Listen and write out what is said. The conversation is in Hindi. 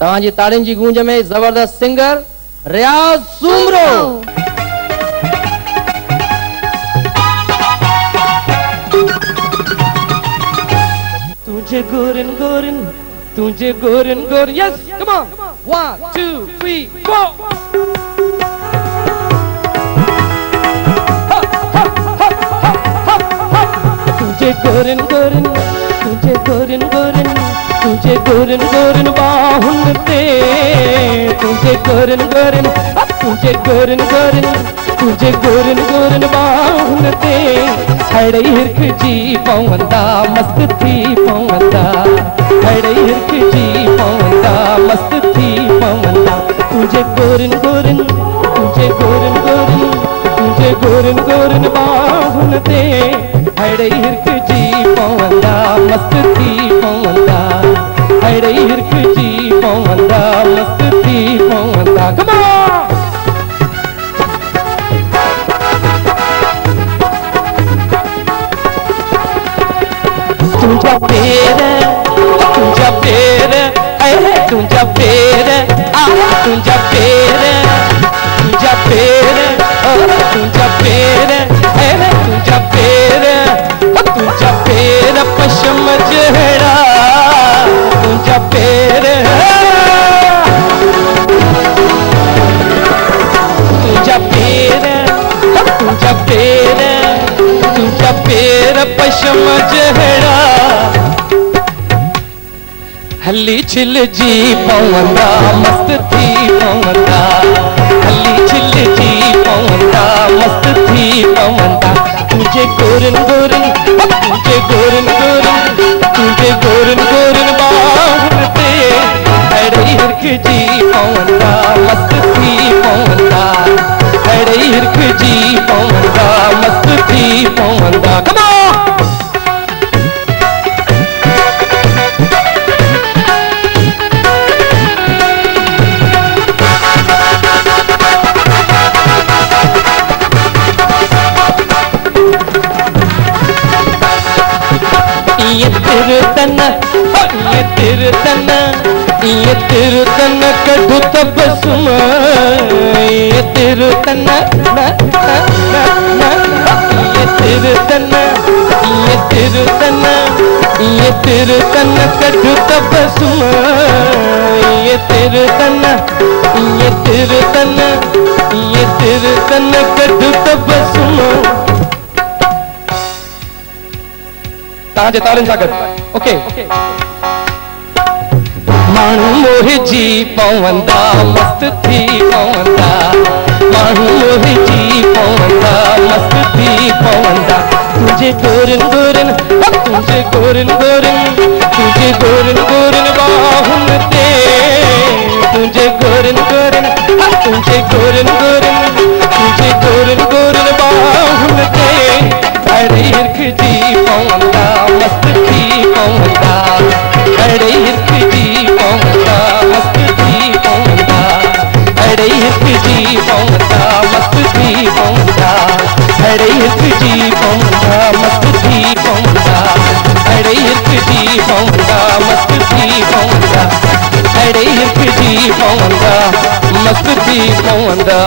तव्हांजी ताड़ियुनि जी गूंज में जबरदस्त सिंगर रियाज़ सूमरो। तुझे गोरन गोरन, तुझे गोरन गोरन, यस कम ऑन, 1 2 3 4। तुझे गोरन गोरन, तुझे गोरन गोरन, तुझे गोरन गोरन बाहुन ते, तुझे गोरन गोरन, तुझे गोरन गोरन, तुझे गोरन गोरन बाहुन ते, हड़े हिरक जी पवंदा मस्त थी पवंदा, हड़े हिरक जी पवंदा मस्त थी पवंदा। तुझे गोरन गोरन, तुझे गोरन गोरन, तुझे गोरन गोरन बाहुन ते, हड़े हिरक जी पवंदा मस्त थी पवंदा, हड़े हिरक जी पवंदा मस्त थी पवंदा। Come on. तुझा पेर, तुझा पेर, तुझा पेर, तुझा पेर, तुझा पेर, तुझा पेर, तुझा पेर, तुझा पेर पशम जहड़ा, तुझा पेर, तुझा पेर, तुझा पेर, तुझा पेर पशम जहड़ा, हल्ली छिल जी पवंदा मस्त थी पवंदा, हल्ली छिल जी पवंदा मस्त थी पवंदा। तुझे गोरन गोरन, तुझे गोरन गोरन, तुझे गोरन गोरन बाहुन ते, हड़े हिरक जी पवंदा मस्त थी पवंदा, हड़े हिरक जी पवंदा मस्त थी पवंदा। Come on. ये तेरे तन, ये तेरे तन कढू तबसुम, ये तेरे तन, ये तेरे तन, ये तेरे तन, ये तेरे तन कढू तबसुम, ये तेरे तन, ये तेरे तन, ये तेरे तन कढू तबसुम। ताजे तारन सागर, ओके। मानू मोहे जी पवंदा मस्त थी पवंदा, मानू मोहे जी पवंदा मस्त थी पवंदा। तुझे गोरन गोरन, तुझे गोरन गोरन, तुझे गोरन गोरन बाहुन ते, तुझे गोरन गोरन, तुझे गोरन गोरन, तुझे गोरन गोरन बाहुन ते, हड़े हिरक जी पवंदा मस्त थी पवंदा, हड़े हिरक जी पवंदा मस्त थी पवंदा, हड़े हिरक जी पवंदा मस्त थी पवंदा, हड़े हिरक जी पवंदा मस्त थी पवंदा, हड़े हिरक जी पवंदा मस्त थी पवंदा, हड़े हिरक जी पवंदा मस्त थी पवंदा।